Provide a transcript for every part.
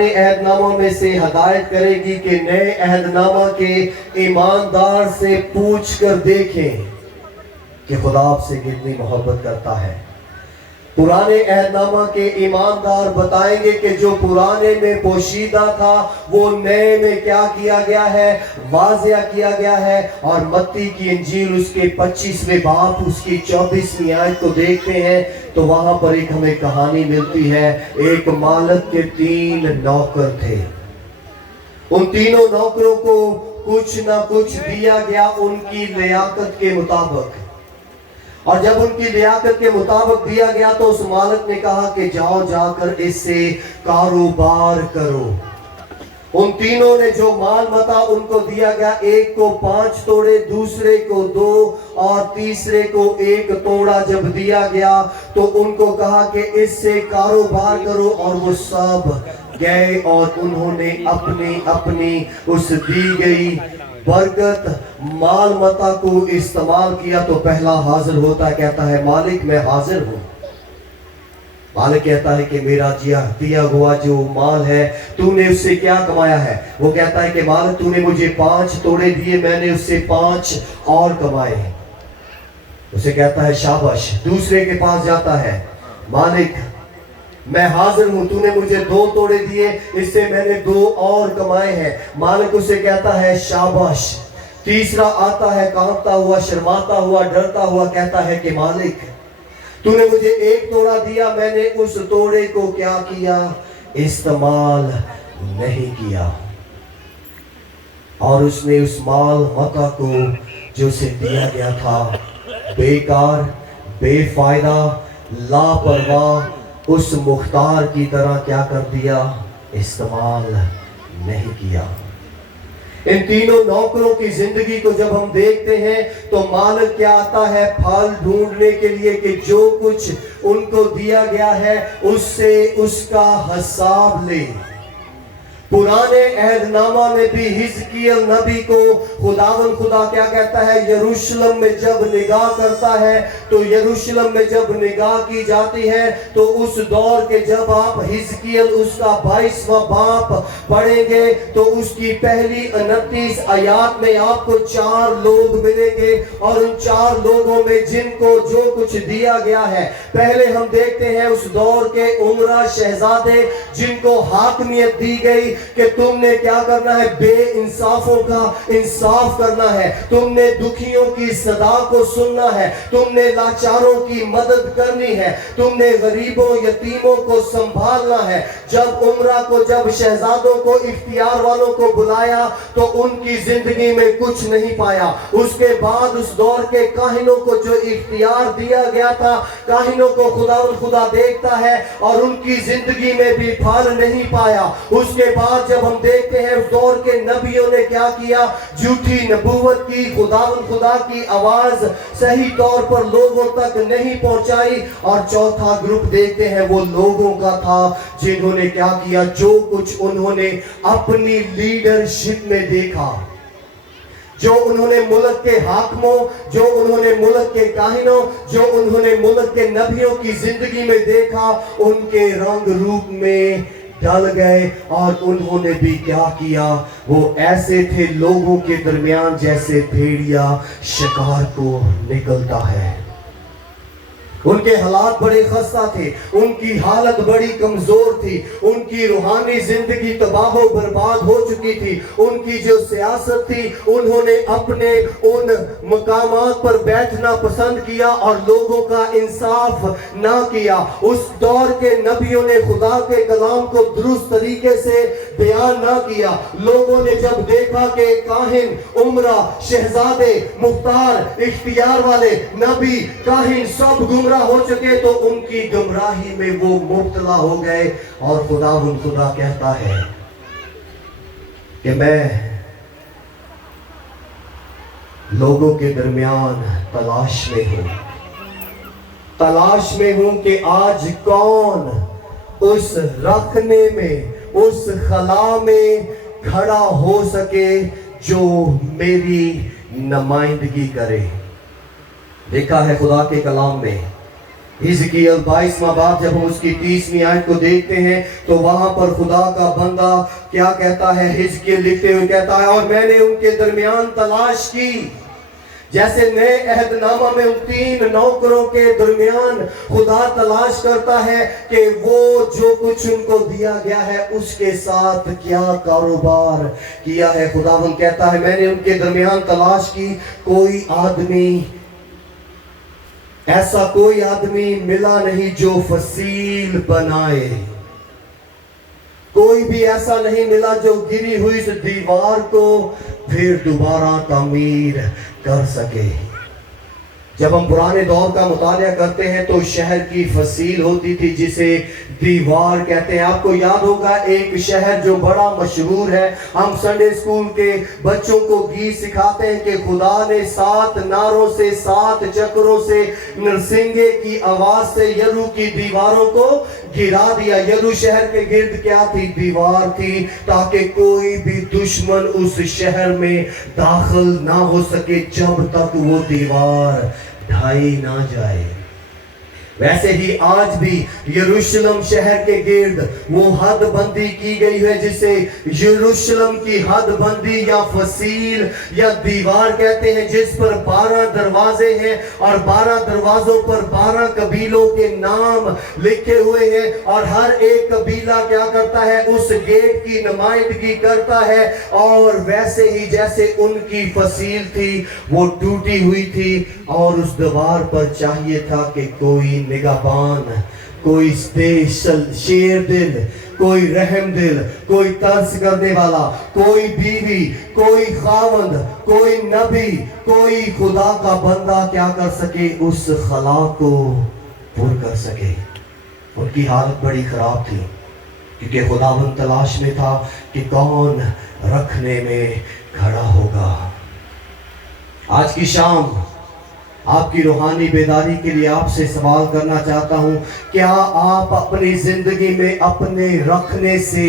عہد نامہ میں سے ہدایت کرے گی کہ نئے عہد نامہ کے ایماندار سے پوچھ کر دیکھیں کہ خدا آپ سے کتنی محبت کرتا ہے۔ پرانے عہد نامہ کے ایماندار بتائیں گے کہ جو پرانے میں پوشیدہ تھا وہ نئے میں کیا کیا گیا ہے، واضح کیا گیا ہے۔ اور متی کی انجیل اس کے 25ویں باب اس کی 24ویں آیت کو دیکھتے ہیں تو وہاں پر ایک ہمیں کہانی ملتی ہے۔ ایک مالک کے 3 نوکر تھے، ان تینوں نوکروں کو کچھ نہ کچھ دیا گیا ان کی لیاقت کے مطابق، اور جب ان کی لیاقت کے مطابق دیا گیا تو اس مالک نے کہا کہ جاؤ جا کر اس سے کاروبار کرو۔ ان تینوں نے جو مال متا ان کو دیا گیا، ایک کو 5 توڑے، دوسرے کو 2 اور تیسرے کو 1 توڑا جب دیا گیا تو ان کو کہا کہ اس سے کاروبار کرو، اور وہ سب گئے اور انہوں نے اپنی اپنی اس دی گئی برکت مال متا کو استعمال کیا۔ تو پہلا حاضر ہوتا ہے، کہتا ہے مالک میں حاضر ہوں۔ مالک کہتا ہے کہ میرا دیا ہوا جو مال ہے تو نے اس سے کیا کمایا ہے؟ وہ کہتا ہے کہ مالک تو نے مجھے 5 توڑے دیے، میں نے اس سے 5 اور کمائے ہیں۔ اسے کہتا ہے شاباش۔ دوسرے کے پاس جاتا ہے، مالک میں حاضر ہوں، تو نے مجھے 2 توڑے دیے، اس سے میں نے 2 اور کمائے ہیں۔ مالک اسے کہتا ہے شاباش۔ تیسرا آتا ہے کانپتا ہوا، شرماتا ہوا، ڈرتا ہوا، کہتا ہے کہ مالک تو نے مجھے 1 توڑا دیا، میں نے اس توڑے کو کیا کیا؟ استعمال نہیں کیا۔ اور اس نے اس مال متا کو جو اسے دیا گیا تھا بیکار، بے فائدہ، لاپرواہ اس مختار کی طرح کیا کر دیا؟ استعمال نہیں کیا۔ ان تینوں نوکروں کی زندگی کو جب ہم دیکھتے ہیں تو مالک کیا آتا ہے؟ پھل ڈھونڈنے کے لیے کہ جو کچھ ان کو دیا گیا ہے اس سے اس کا حساب لے۔ پرانے عہد نامہ میں بھی حزقیل نبی کو خداوند خدا کیا کہتا ہے؟ یروشلم میں جب نگاہ کرتا ہے تو یروشلم میں جب نگاہ کی جاتی ہے تو اس دور کے جب آپ حزقیل اس کا 22واں باب پڑھیں گے تو اس کی پہلی 29 آیات میں آپ کو 4 لوگ ملیں گے، اور ان 4 لوگوں میں جن کو جو کچھ دیا گیا ہے، پہلے ہم دیکھتے ہیں اس دور کے عمرہ شہزادے جن کو حاکمیت دی گئی کہ تم نے کیا کرنا ہے؟ بے انصافوں کا انصاف کرنا ہے، تم نے دکھیوں کی صدا کو سننا ہے، تم نے لاچاروں کی مدد کرنی ہے، تم نے غریبوں یتیموں کو سنبھالنا ہے۔ جب عمرہ کو جب شہزادوں کو اختیار والوں کو بلایا تو ان کی زندگی میں کچھ نہیں پایا۔ اس کے بعد اس دور کے کاہنوں کو جو اختیار دیا گیا تھا، کاہنوں کو خدا دیکھتا ہے اور ان کی زندگی میں بھی پھل نہیں پایا۔ اس کے بعد جب ہم دیکھتے ہیں اس دور کے نبیوں نے کیا کیا؟ جھوٹی نبوت کی، خدا کی آواز صحیح طور پر لوگوں تک نہیں پہنچائی۔ اور چوتھا گروپ دیکھتے ہیں وہ لوگوں کا تھا جنہوں نے کیا کیا؟ جو کچھ انہوں نے اپنی لیڈرشپ میں دیکھا، جو انہوں نے ملک کے حاکموں، جو انہوں نے ملک کے کاہنوں، جو انہوں نے ملک کے نبیوں کی زندگی میں دیکھا، ان کے رنگ روپ میں ڈل گئے۔ اور انہوں نے بھی کیا کیا؟ وہ ایسے تھے لوگوں کے درمیان جیسے بھیڑیا شکار کو نکلتا ہے۔ ان کے حالات بڑے خستہ تھے، ان کی حالت بڑی کمزور تھی، ان کی روحانی زندگی تباہ و برباد ہو چکی تھی۔ ان کی جو سیاست تھی، انہوں نے اپنے ان مقامات پر بیٹھنا پسند کیا اور لوگوں کا انصاف نہ کیا۔ اس دور کے نبیوں نے خدا کے کلام کو درست طریقے سے بیان نہ کیا۔ لوگوں نے جب دیکھا کہ کاہن، عمرہ، شہزادے، مختار، اختیار والے، نبی، کاہن سب گمراہ ہو چکے تو ان کی گمراہی میں وہ مبتلا ہو گئے۔ اور خدا کہتا ہے کہ میں لوگوں کے درمیان تلاش میں ہوں کہ آج کون اس رکھنے میں، اس خلا میں کھڑا ہو سکے جو میری نمائندگی کرے۔ دیکھا ہے خدا کے کلام میں हिजकिय्याह 22वां बाब जब हम उसकी 30वीं आयत को देखते हैं तो वहां पर खुदा का बंदा क्या कहता है, हिजकिय्याह लिखते हुए कहता है, और मैंने उनके दरमियान तलाश की, जैसे नए अहदनामा में उन 3 नौकरों के दरमियान खुदा तलाश करता है कि वो जो कुछ उनको दिया गया है उसके साथ क्या कारोबार किया है। खुदावंद कहता है मैंने उनके दरमियान तलाश की, कोई आदमी, ऐसा कोई आदमी मिला नहीं जो फसील बनाए, कोई भी ऐसा नहीं मिला जो गिरी हुई इस दीवार को फिर दोबारा तामीर कर सके। जब हम पुराने दौर का मुतालिया करते हैं तो शहर की फसील होती थी जिसे दीवार कहते हैं। आपको याद होगा एक शहर जो बड़ा मशहूर है, हम संडे स्कूल के बच्चों को गीत सिखाते हैं कि खुदा ने 7 नारों से 7 चक्रों से नरसिंगे की आवाज से यरू की दीवारों को गिरा दिया। यरू शहर के गिर्द क्या थी? दीवार थी, ताकि कोई भी दुश्मन उस शहर में दाखिल ना हो सके जब तक वो दीवार ढाई ना जाए। वैसे ही आज भी यरूशलेम शहर के गिर्द वो हद बंदी की गई है जिसे यरूशलेम की हद बंदी या फसील या दीवार कहते हैं, जिस पर 12 दरवाजे हैं और 12 दरवाजों पर 12 कबीलों के नाम लिखे हुए हैं और हर एक कबीला क्या करता है? उस गेट की नुमाइंदगी करता है। और वैसे ही जैसे उनकी फसील थी वो टूटी हुई थी और उस दीवार पर चाहिए था कि कोई निगाहबान, कोई शेर दिल, कोई रहम दिल, कोई तरस करने वाला, कोई बीवी, कोई खावंद, कोई नबी, कोई खुदा का बंदा क्या कर सके? उस खला को पूरा कर सके। उनकी हालत बड़ी खराब थी क्योंकि खुदावंद तलाश में था कि कौन रखने में खड़ा होगा। आज की शाम आपकी रूहानी बेदारी के लिए आपसे सवाल करना चाहता हूं, क्या आप अपनी जिंदगी में अपने रखने से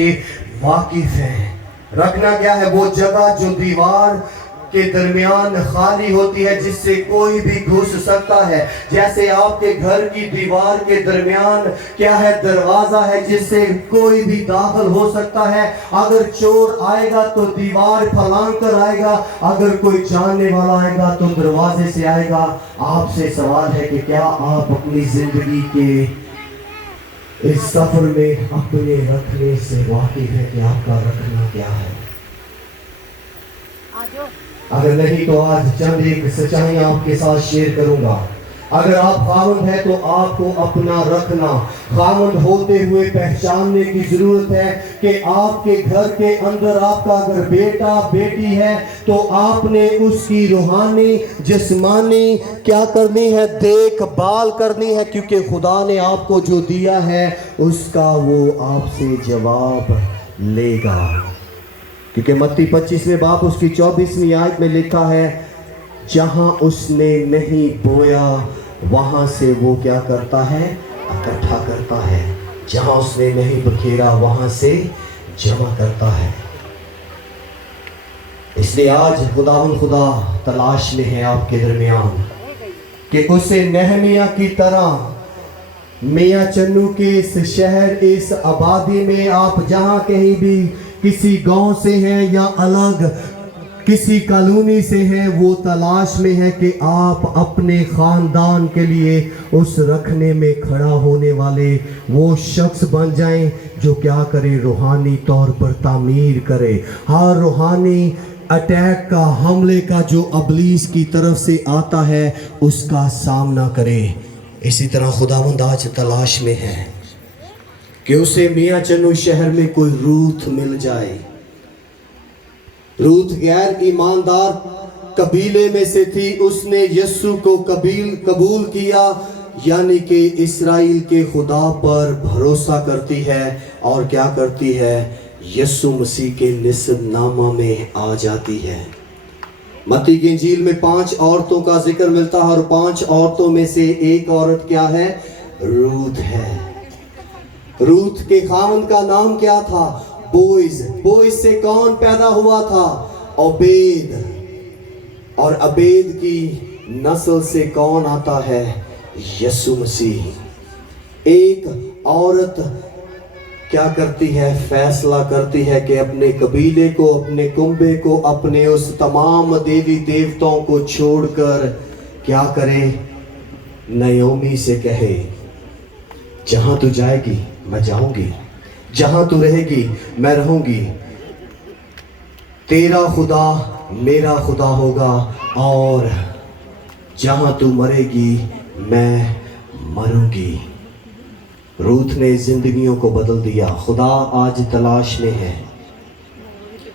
वाकिफ हैं? रखना क्या है? वो जगह जो दीवार के दरमियान खाली होती है जिससे कोई भी घुस सकता है। जैसे आपके घर की दीवार के दरमियान क्या है? दरवाजा है जिससे कोई भी दाखिल हो सकता है। अगर चोर आएगा तो दीवार फलांग कर आएगा, अगर कोई जानने वाला आएगा तो दरवाजे से आएगा। आपसे सवाल है कि क्या आप अपनी जिंदगी के इस सफर में अपने रखने से वाकिफ है कि आपका रखना क्या है? अगर नहीं तो आज चंद एक सच्चाई आपके साथ शेयर करूंगा। अगर आप खावंद है तो आपको अपना रखना खावंद होते हुए पहचानने की जरूरत है कि आपके घर के अंदर आपका अगर बेटा बेटी है तो आपने उसकी रूहानी जिस्मानी क्या करनी है? देखभाल करनी है, क्योंकि खुदा ने आपको जो दिया है उसका वो आपसे जवाब लेगा। क्योंकि मत्ती 25वें बाब उसकी 24वीं आयत में लिखा है, जहां उसने नहीं बोया वहां से वो क्या करता है? इकट्ठा करता है। जहां उसने नहीं बखेरा वहां से जमा करता है। इसलिए आज खुदा तलाश में है आपके दरमियान कि उसे नहमिया की तरह मियां चन्नू के इस शहर, इस आबादी में आप जहां कहीं भी किसी गांव से हैं या अलग किसी कॉलोनी से हैं, वो तलाश में है कि आप अपने खानदान के लिए उस रखने में खड़ा होने वाले वो शख्स बन जाएं जो क्या करे? रूहानी तौर पर तामीर करे। हर रूहानी अटैक का, हमले का जो अबलीस की तरफ से आता है उसका सामना करे। इसी तरह खुदावंद आज तलाश में है कि उसे मियां चन्नू शहर में कोई रूथ मिल जाए। रूथ गैर ईमानदार कबीले में से थी, उसने यीशु को कबूल किया, यानी कि इस्राएल के खुदा पर भरोसा करती है और क्या करती है? यीशु मसीह के निस्ब नामा में आ जाती है। मत्ती की इंजील में 5 औरतों का जिक्र मिलता है और 5 औरतों में से एक औरत क्या है? रूथ है। रूथ के खावंद का नाम क्या था? बोइज। बोइज से कौन पैदा हुआ था? ओबेद। और अबेद की नस्ल से कौन आता है? यीशु मसीह। ایک عورت کیا کرتی ہے؟ فیصلہ کرتی ہے کہ اپنے قبیلے کو، اپنے کنبے کو، اپنے اس تمام دیوی دیوتاؤں کو چھوڑ کر کیا کرے؟ نعومی سے کہے جہاں تو جائے گی میں جاؤں گی، جہاں تو رہے گی میں رہوں گی، تیرا خدا میرا خدا ہوگا، اور جہاں تو مرے گی میں مروں گی۔ روت نے زندگیوں کو بدل دیا۔ خدا آج تلاش میں ہے۔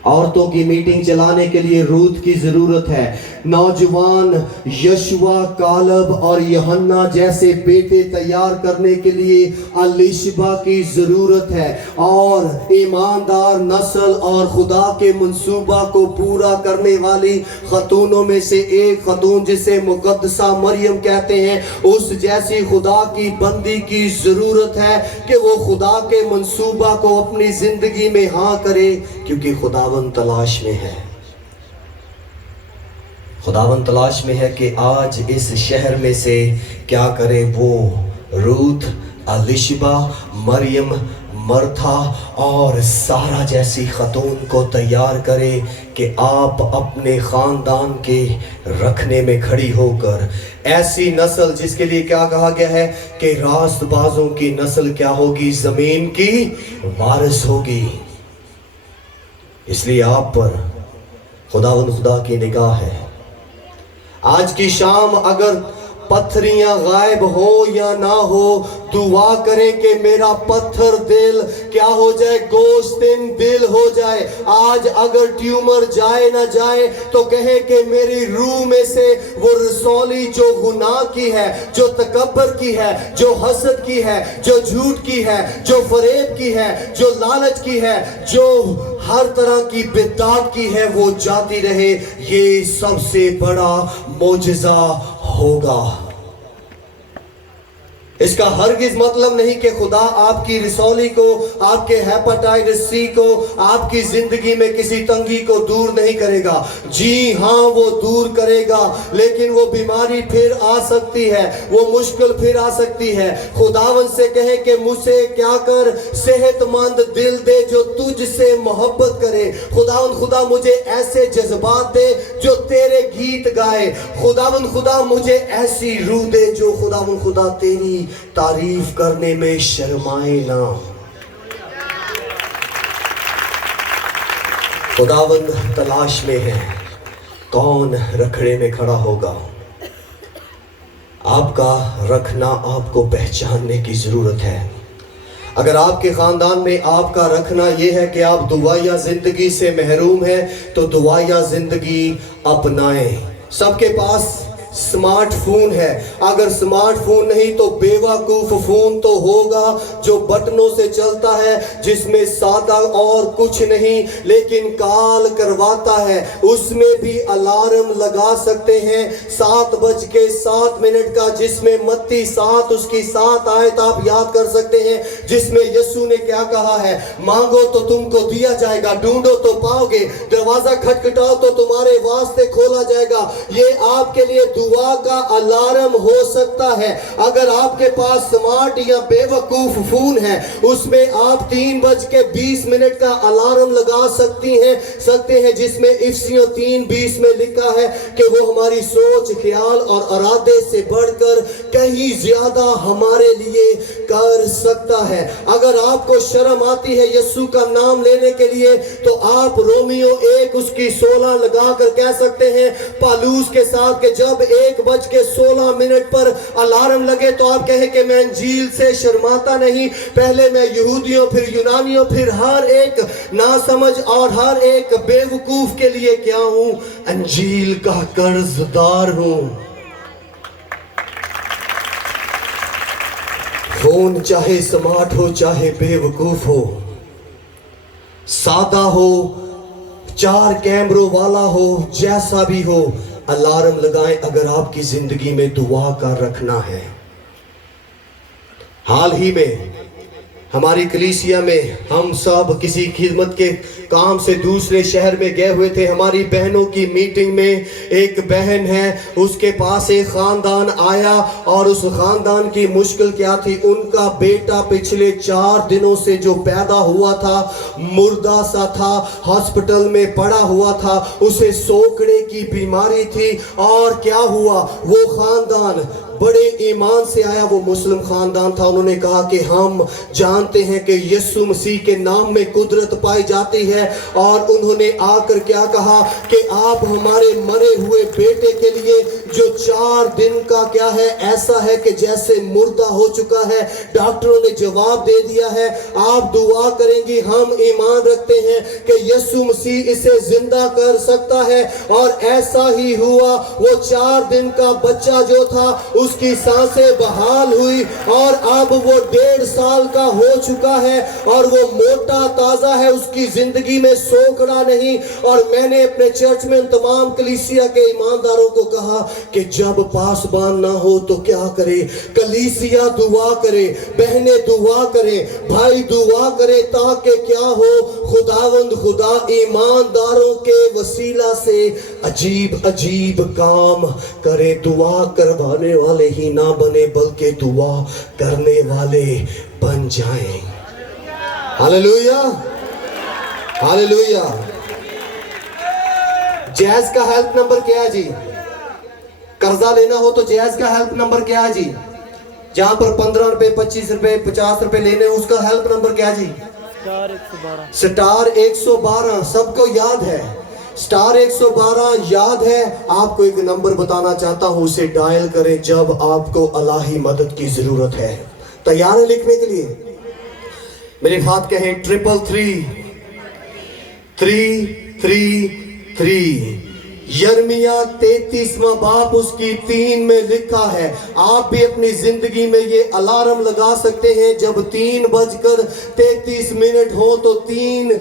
عورتوں کی میٹنگ چلانے کے لیے روت کی ضرورت ہے۔ نوجوان یشوا، کالب اور یوحنا جیسے بیٹے تیار کرنے کے لیے الیشبا کی ضرورت ہے، اور ایماندار نسل اور خدا کے منصوبہ کو پورا کرنے والی خاتونوں میں سے ایک خاتون جسے مقدسہ مریم کہتے ہیں، اس جیسی خدا کی بندی کی ضرورت ہے کہ وہ خدا کے منصوبہ کو اپنی زندگی میں ہاں کرے، کیونکہ خداوند تلاش میں ہے۔ خداوند تلاش میں ہے کہ آج اس شہر میں سے کیا کرے وہ روت، الیشبا، مریم، مرتھا اور سارہ جیسی خاتون کو تیار کرے کہ آپ اپنے خاندان کے رکھنے میں کھڑی ہو کر ایسی نسل جس کے لیے کیا کہا گیا ہے کہ راست بازوں کی نسل کیا ہوگی؟ زمین کی وارث ہوگی۔ اس لیے آپ پر خداوند خدا کی نگاہ ہے۔ آج کی شام اگر پتھریاں غائب ہو یا نہ ہو، دعا کریں کہ میرا پتھر دل کیا ہو جائے؟ گوشتن دل ہو جائے۔ آج اگر ٹیومر جائے نہ جائے تو کہیں کہ میری روح میں سے وہ رسولی جو گناہ کی ہے، جو تکبر کی ہے، جو حسد کی ہے، جو جھوٹ کی ہے، جو فریب کی ہے، جو لالچ کی ہے، جو ہر طرح کی بدعت کی ہے، وہ جاتی رہے۔ یہ سب سے بڑا معجزہ ہوگا۔ اس کا ہرگز مطلب نہیں کہ خدا آپ کی رسولی کو، آپ کے ہیپاٹائٹس سی کو، آپ کی زندگی میں کسی تنگی کو دور نہیں کرے گا۔ جی ہاں وہ دور کرے گا، لیکن وہ بیماری پھر آ سکتی ہے، وہ مشکل پھر آ سکتی ہے۔ خداوند سے کہے کہ مجھ سے کیا کر؟ صحت مند دل دے جو تجھ سے محبت کرے۔ خداوند خدا مجھے ایسے جذبات دے جو تیرے گیت گائے۔ خداوند خدا مجھے ایسی روح دے جو خداوند خدا تیری تعریف کرنے میں شرمائے نہ۔ خداوند تلاش میں ہے، کون رکھڑے میں کھڑا ہوگا؟ آپ کا رکھنا آپ کو پہچاننے کی ضرورت ہے۔ اگر آپ کے خاندان میں آپ کا رکھنا یہ ہے کہ آپ دعائیہ زندگی سے محروم ہیں تو دعائیہ زندگی اپنائیں۔ سب کے پاس سمارٹ فون ہے، اگر سمارٹ فون نہیں تو بیوقوف فون تو ہوگا جو بٹنوں سے چلتا ہے، جس میں سادہ اور کچھ نہیں لیکن کال کرواتا ہے۔ اس میں بھی الارم لگا سکتے ہیں 7:07 کا، جس میں متی 7 اس کی 7 آیت آپ یاد کر سکتے ہیں، جس میں یسوع نے کیا کہا ہے؟ مانگو تو تم کو دیا جائے گا، ڈھونڈو تو پاؤ گے، دروازہ کھٹکھٹاؤ تو تمہارے واسطے کھولا جائے گا۔ یہ آپ کے لیے دعا کا الارم ہو سکتا ہے۔ اگر آپ کے پاس سمارٹ یا بے وقوف فون ہے، اس میں آپ 3:20 کا الارم لگا سکتے ہیں، جس میں افسیوں 3:20 میں لکھا ہے کہ وہ ہماری سوچ، خیال اور ارادے سے بڑھ کر کہیں زیادہ ہمارے لیے کر سکتا ہے۔ اگر آپ کو شرم آتی ہے یسوع کا نام لینے کے لیے تو آپ رومیو 1 اس کی 16 لگا کر کہہ سکتے ہیں پالوس کے ساتھ کہ جب 1:16 پر الارم لگے تو آپ کہیں کہ میں انجیل سے شرماتا نہیں، پہلے میں یہودیوں پھر یونانیوں پھر ہر ایک ناسمجھ اور ہر ایک بے وقوف کے لیے کیا ہوں؟ انجیل کا قرض دار ہوں۔ فون چاہے سمارٹ ہو چاہے بے وقوف ہو، سادہ ہو 4 کیمروں والا ہو، جیسا بھی ہو، الارم لگائیں اگر آپ کی زندگی میں دعا کا رکھنا ہے۔ حال ہی میں हमारी कलीसिया में हम सब किसी खिदमत के काम से दूसरे शहर में गए हुए थे। हमारी बहनों की मीटिंग में एक बहन है, उसके पास एक खानदान आया और उस खानदान की मुश्किल क्या थी, उनका बेटा पिछले 4 दिनों से जो पैदा हुआ था मुर्दा सा था, हॉस्पिटल में पड़ा हुआ था, उसे सोकड़े की बीमारी थी। और क्या हुआ, वो खानदान बड़े ईमान से आया, वो मुस्लिम खानदान था। उन्होंने कहा कि हम जानते हैं कि यीशु मसीह के नाम में कुदरत पाई जाती है, और उन्होंने आकर क्या कहा कि आप हमारे मरे हुए बेटे के लिए जो 4 दिन का क्या है, ऐसा है कि जैसे मुर्दा हो चुका है, डॉक्टरों ने जवाब दे दिया है, आप दुआ करेंगी। हम ईमान रखते हैं कि यीशु मसीह इसे जिंदा कर सकता है। और ऐसा ही हुआ, वो 4 दिन का बच्चा जो था उसकी सांसें बहाल हुई और अब वो 1.5 साल का हो चुका है और वो मोटा ताजा है, उसकी जिंदगी में सोकड़ा नहीं। और मैंने अपने चर्च में तमाम कलीसिया के ईमानदारों को कहा कि जब पासबान ना हो तो क्या करे, कलीसिया दुआ करे, बहनें दुआ करें, भाई दुआ करें, ताकि क्या हो, खुदावंद खुदा ईमानदारों के वसीला से अजीब अजीब काम करे। दुआ करवाने वाले ही ना बने बल्कि दुआ करने वाले बन जाएं। Hallelujah, hallelujah. जैज का हेल्प नंबर क्या है जी? कर्जा लेना हो तो जैज का हेल्प नंबर क्या है जी? जहां पर 15 रुपए, 25 रुपए, 50 रुपए लेने, उसका हेल्प नंबर क्या है जी? स्टार 112। सबको याद है, स्टार 112 याद है। आपको एक नंबर बताना चाहता हूं, उसे डायल करें जब आपको अल्लाही मदद की जरूरत है। तैयार है लिखने के लिए? मेरे साथ कहें 333 333। यर्मिया 33वां बाप उसकी 3 में लिखा है। आप भी अपनी जिंदगी में ये अलार्म लगा सकते हैं, जब 3:33 हो तो 3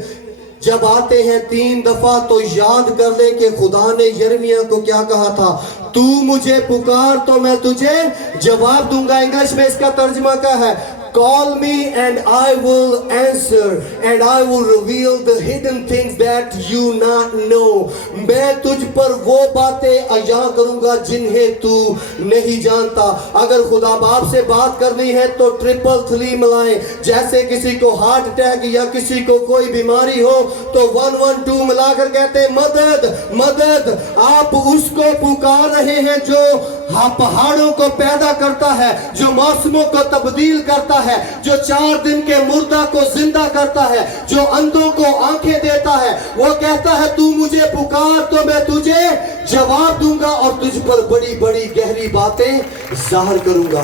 जब आते हैं 3 दफा, तो याद कर ले कि खुदा ने यर्मिया को क्या कहा था, तू मुझे पुकार तो मैं तुझे जवाब दूंगा। इंग्लिश में इसका तर्जुमा क्या है? Call me and I will answer and I will reveal the hidden things that you not know. मैं तुझ पर वो बातें अया करूंगा जिन्हें तू नहीं जानता। अगर खुदा बाप से बात करनी है तो 333 मिलाएं। जैसे किसी को हार्ट अटैक या किसी को कोई बीमारी हो तो 112 मिलाकर कहते हैं मदद मदद। आप उसको पुकार रहे हैं जो पहाड़ों को पैदा करता है, जो मौसमों को तब्दील करता है, जो 4 दिन के मुर्दा को जिंदा करता है, जो अंधों को आंखें देता है। वो कहता है तू मुझे पुकार तो मैं तुझे जवाब दूंगा और तुझ पर बड़ी बड़ी गहरी बातें जाहिर करूंगा।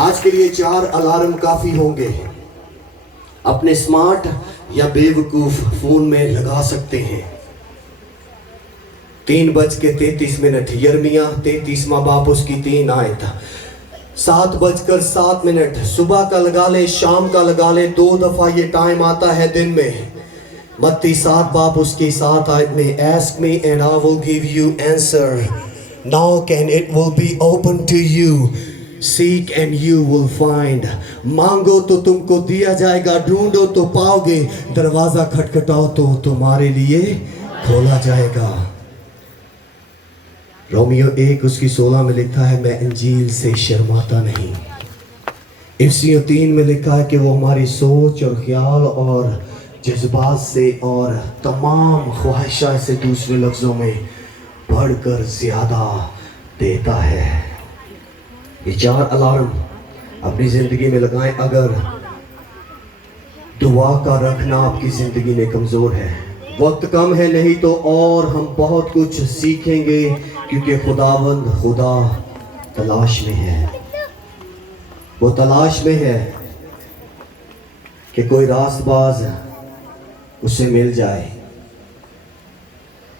आज के लिए 4 अलार्म काफी होंगे। अपने स्मार्ट या बेवकूफ फोन में लगा सकते हैं। 3:33। यर्मिया 33वां बाप उसकी 3 आयत। 7:07। सुबह का लगा ले, शाम का लगा ले, 2 दफा ये टाइम आता है दिन में। मत्ती 7 बाप उसकी 7 आयत में, Ask me and I will give you answer, knock and it will be open to you, seek and you will find। मांगो तो तुमको दिया जाएगा, ढूंढो तो पाओगे, दरवाजा खटखटाओ तो तुम्हारे लिए खोला जाएगा। रोमियो 1 उसकी 16 में लिखा है, मैं इंजील से शर्माता नहीं। इफ्सियों 3 में लिखा है कि वो हमारी सोच और ख्याल और जज्बात से और तमाम ख्वाहिशात से दूसरे लफ्ज़ों में बढ़कर ज़्यादा देता है। ये 4 अलार्म अपनी ज़िंदगी में लगाएं। अगर दुआ का रखना आपकी ज़िंदगी में कमज़ोर है, वक्त कम है, नहीं तो और हम बहुत कुछ सीखेंगे, क्योंकि खुदावंद खुदा तलाश में है। वो तलाश में है कि कोई रास्तबाज उसे मिल जाए।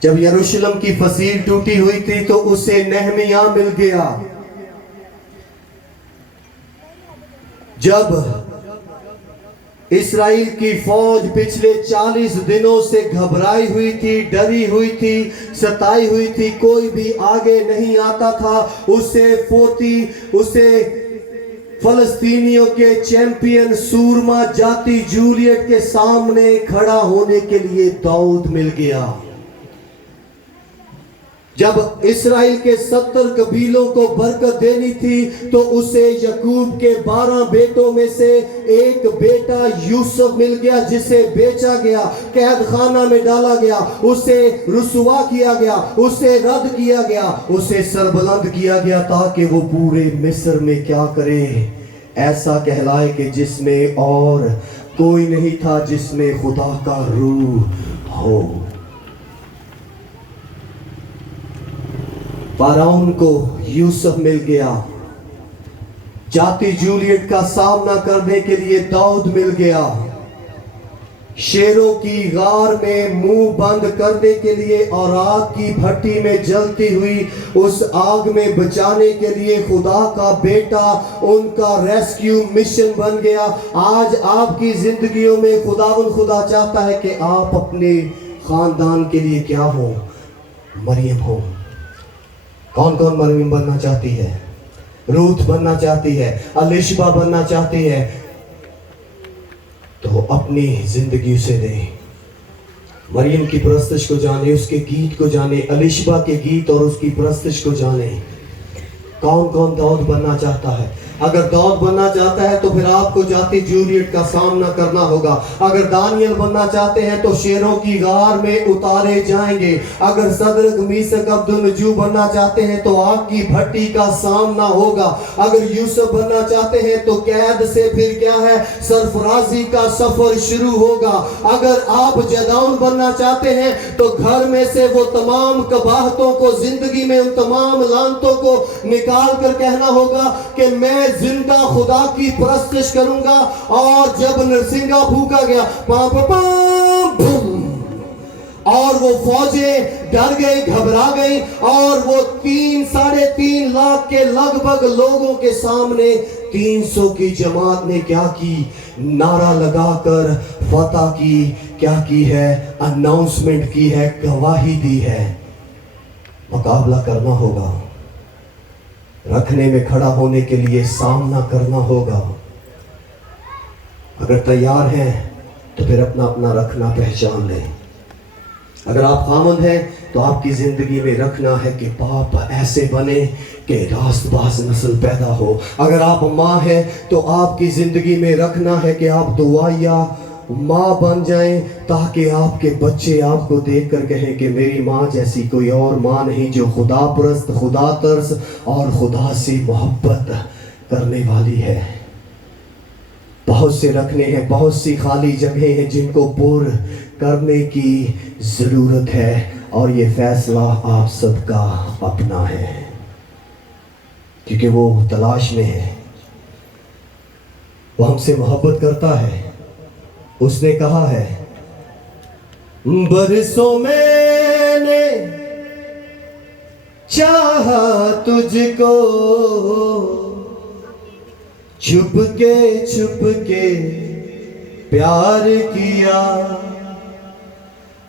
जब यरूशलेम की फसील टूटी हुई थी तो उसे नहमिया मिल गया। जब इस्राएल की फौज पिछले 40 दिनों से घबराई हुई थी, डरी हुई थी, सताई हुई थी, कोई भी आगे नहीं आता था, उसे फलस्तीनियों के चैंपियन सूरमा जाति जूलियट के सामने खड़ा होने के लिए दाऊद मिल गया। जब इस्राएल के 70 कबीलों को बरकत देनी थी तो उसे यकूब के 12 बेटों में से एक बेटा यूसुफ मिल गया, जिसे बेचा गया, कैद खाना में डाला गया, उसे रुसवा किया गया, उसे रद्द किया गया, उसे सरबलंद किया गया ताकि वो पूरे मिस्र में क्या करे, ऐसा कहलाए कि जिसमें और कोई नहीं था, जिसमें खुदा का रूह हो। फाराउन को यूसुफ मिल गया, जाति जूलियट का सामना करने के लिए दाऊद मिल गया, शेरों की गार में मुंह बंद करने के लिए और आग की भट्टी में जलती हुई उस आग में बचाने के लिए खुदा का बेटा उनका रेस्क्यू मिशन बन गया। आज आपकी जिंदगियों में खुदा चाहता है कि आप अपने खानदान के लिए क्या हो, मरियम हो। कौन कौन मरियम बनना चाहती है? रूथ बनना चाहती है, अलिशबा बनना चाहती है, तो अपनी जिंदगी उसे दे। मरियम की परस्तिश को जाने, उसके गीत को जाने, अलिशबा के गीत और उसकी परस्तिश को जाने। कौन कौन दाऊद बनना चाहता है? अगर दाऊद बनना चाहता है तो फिर आपको जाति जूलियट का सामना करना होगा। अगर दानियल बनना चाहते हैं तो शेरों की गार में उतारे जाएंगे। अगर सदरक मीसक अब्दुन्नजू बनना चाहते हैं तो आग की भट्टी का सामना होगा। अगर यूसुफ बनना चाहते हैं तो कैद से फिर क्या है, सरफराजी का सफर शुरू होगा। अगर आप जदाउन बनना चाहते हैं तो घर में से वो तमाम कबाहतों को, जिंदगी में उन तमाम लानतों को निकाल कर कहना होगा कि मैं जिंदा खुदा की परस्तिश करूंगा। और जब नरसिंगा फूका गया, और वो फौजें डर गई, घबरा गई, और वो 3-3.5 लाख के लगभग लोगों के सामने 300 की जमात ने क्या की, नारा लगाकर फतह की क्या की है, अनाउंसमेंट की है, गवाही दी है। मुकाबला करना होगा, रखने में खड़ा होने के लिए सामना करना होगा। अगर तैयार हैं तो फिर अपना अपना रखना पहचान लें। अगर आप खामद हैं तो आपकी जिंदगी में रखना है कि बाप ऐसे बने कि रास्तबाज नस्ल पैदा हो। अगर आप माँ हैं तो आपकी जिंदगी में रखना है कि आप दुआया माँ बन जाएं, ताकि आपके बच्चे आपको देखकर कहें कि मेरी माँ जैसी कोई और माँ नहीं, जो खुदा परस्त, खुदा तरस और खुदा से मोहब्बत करने वाली है। बहुत से रखने हैं, बहुत सी खाली जगहें हैं जिनको पूर करने की ज़रूरत है, और ये फैसला आप सबका अपना है, क्योंकि वो तलाश में है, वो हमसे मोहब्बत करता है। उसने कहा है, बरसों मैंने चाहा तुझको, छुप के प्यार किया,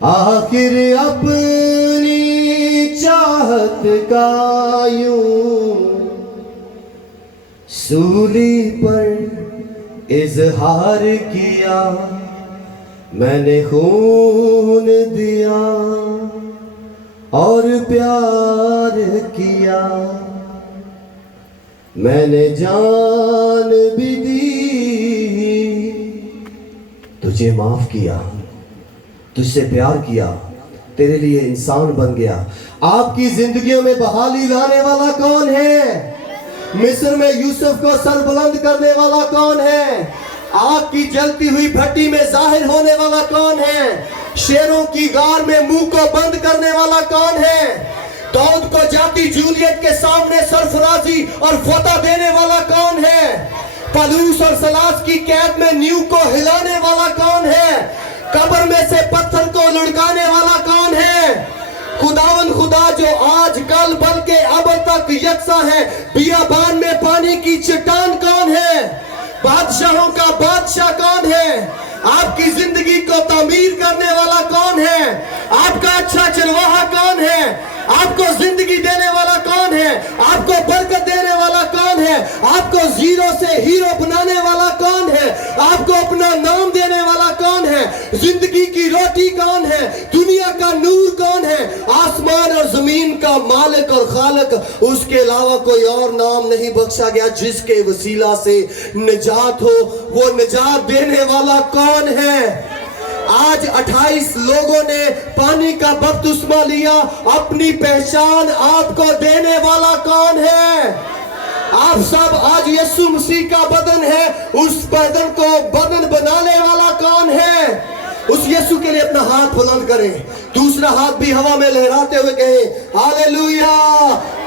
आखिर अपनी चाहत का यूं सूली पर इजहार किया। मैंने खून दिया और प्यार किया, मैंने जान भी दी, तुझे माफ किया, तुझसे प्यार किया, तेरे लिए इंसान बन गया। आपकी जिंदगियों में बहाली लाने वाला कौन है? मिस्र में यूसुफ को सरबुलंद करने वाला कौन है? आग की जलती हुई भट्टी में जाहिर होने वाला कौन है? शेरों की गार में मुंह को बंद करने वाला कौन है? दाऊद को जाति जूलियट के सामने सरफराजी और फतह देने वाला कौन है? पलूस और सलास की कैद में नींव को हिलाने वाला कौन है? कब्र में से पत्थर को लुढ़काने वाला कौन है? खुदावन खुदा जो आज कल बल्कि अब तक यकसा है। बियाबान में पानी की चट्टान कौन है? बादशाहों का बादशाह कौन है? आपकी जिंदगी को तामीर करने वाला कौन है? आपका अच्छा चरवाहा कौन है? आपको जिंदगी देने वाला कौन है? आपको बरकत देने वाला कौन है? آپ کو زیرو سے ہیرو بنانے والا کون ہے؟ آپ کو اپنا نام دینے والا کون ہے؟ زندگی کی روٹی کون ہے؟ دنیا کا نور کون ہے؟ آسمان اور زمین کا مالک اور خالق، اس کے علاوہ کوئی اور نام نہیں بخشا گیا جس کے وسیلہ سے نجات ہو۔ وہ نجات دینے والا کون ہے؟ آج 28 لوگوں نے پانی کا بپتسمہ لیا، اپنی پہچان آپ کو دینے والا کون ہے؟ آپ سب آج یسوع مسیح کا بدن ہے، اس بدن کو بدن بنانے والا کون ہے؟ اس یسوع کے لیے اپنا ہاتھ بلند کریں، دوسرا ہاتھ بھی ہوا میں لہراتے ہوئے کہیں hallelujah,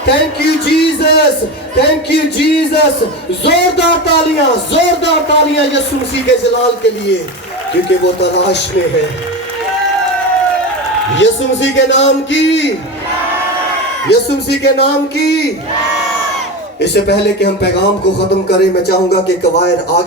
thank you Jesus, thank you Jesus. زوردار تالیاں یسوع مسیح کے جلال کے لیے، کیونکہ وہ تلاش میں ہے۔ یسوع مسیح کے نام کی، یسوع مسیح کے نام کی۔ اس سے پہلے کہ ہم پیغام کو ختم کریں، میں چاہوں گا کہ کوائر آگے